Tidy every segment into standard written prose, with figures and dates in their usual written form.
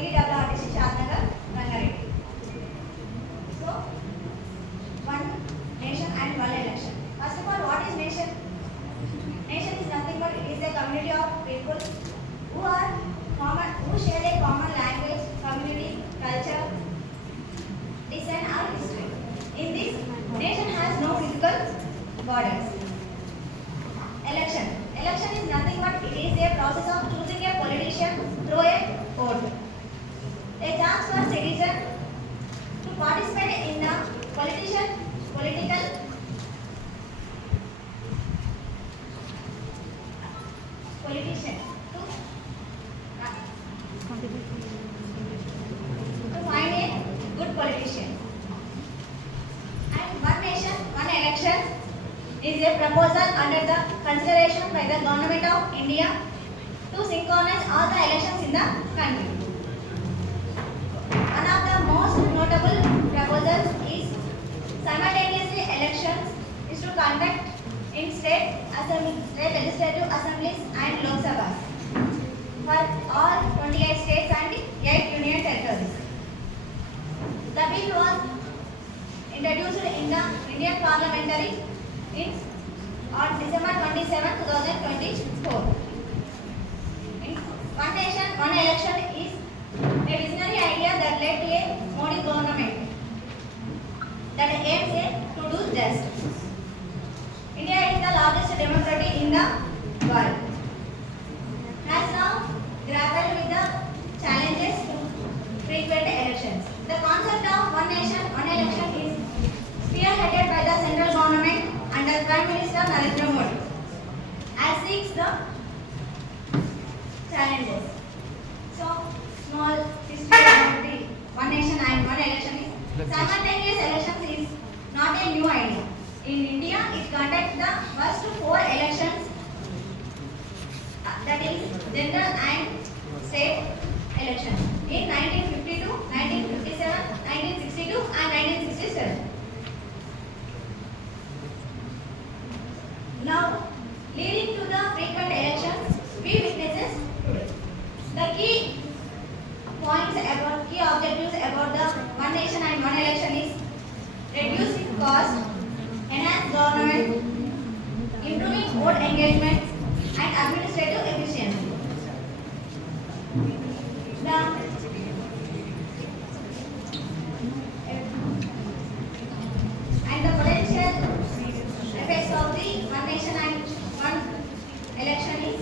TDWRTC Shadnagar, Rangareddy. So, one nation and one election. First of all, what is nation? Nation is nothing but it is a community of people who share a common language, community, culture, descent or history. In this, nation has no physical borders. Election. Election is nothing but it is a process of choosing a politician through a vote. A chance for citizen to participate in the political politician to find a good politician. And one nation, one election is a proposal under the consideration by the Government of India to synchronize all the elections in the country. One of the most notable proposals is simultaneously elections is to conduct in state legislative assemblies and Lok Sabhas for all 28 states and 8 union territories. The bill was introduced in the Indian Parliamentary on December 27, 2024. In one nation, one election is a visionary idea that led to a Modi government that aims to do just. India is the largest democracy in the world. Has now grappled with the challenges to frequent elections. The concept of one nation, one election is spearheaded by the central government under Prime Minister Narendra Modi, as seeks the challenges. So, small history about the one nation and one election is simultaneous elections is not a new idea. In India, it conducts the first 4 elections, that is general and state elections in 1952, 1957, 1962 and 1967. Now, leading to the frequent elections, we witnesses today. The key objectives about the one nation and one election is reducing cost, enhance government, improving vote engagement and administrative efficiency. The potential effects of the one nation and one election is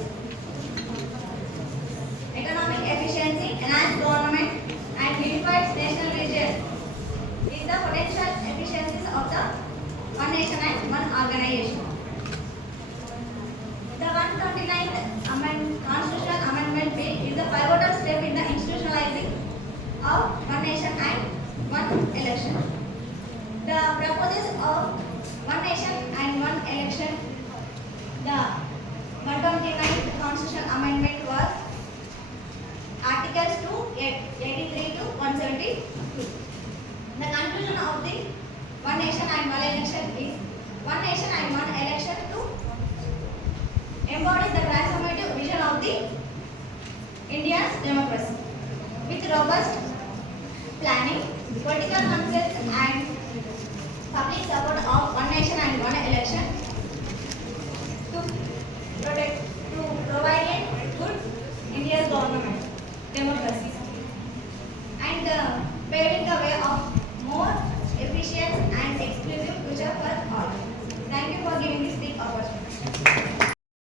economic efficiency, enhanced government and unified national region is the potential efficiencies of the one nation and one organization. The 129th Constitutional Amendment Bill is the pivotal step in the institutionalizing of one nation and one election. The purposes of one nation and one election, the 129th Constitutional Amendment was Articles 283 to 172. The conclusion of the one nation and one election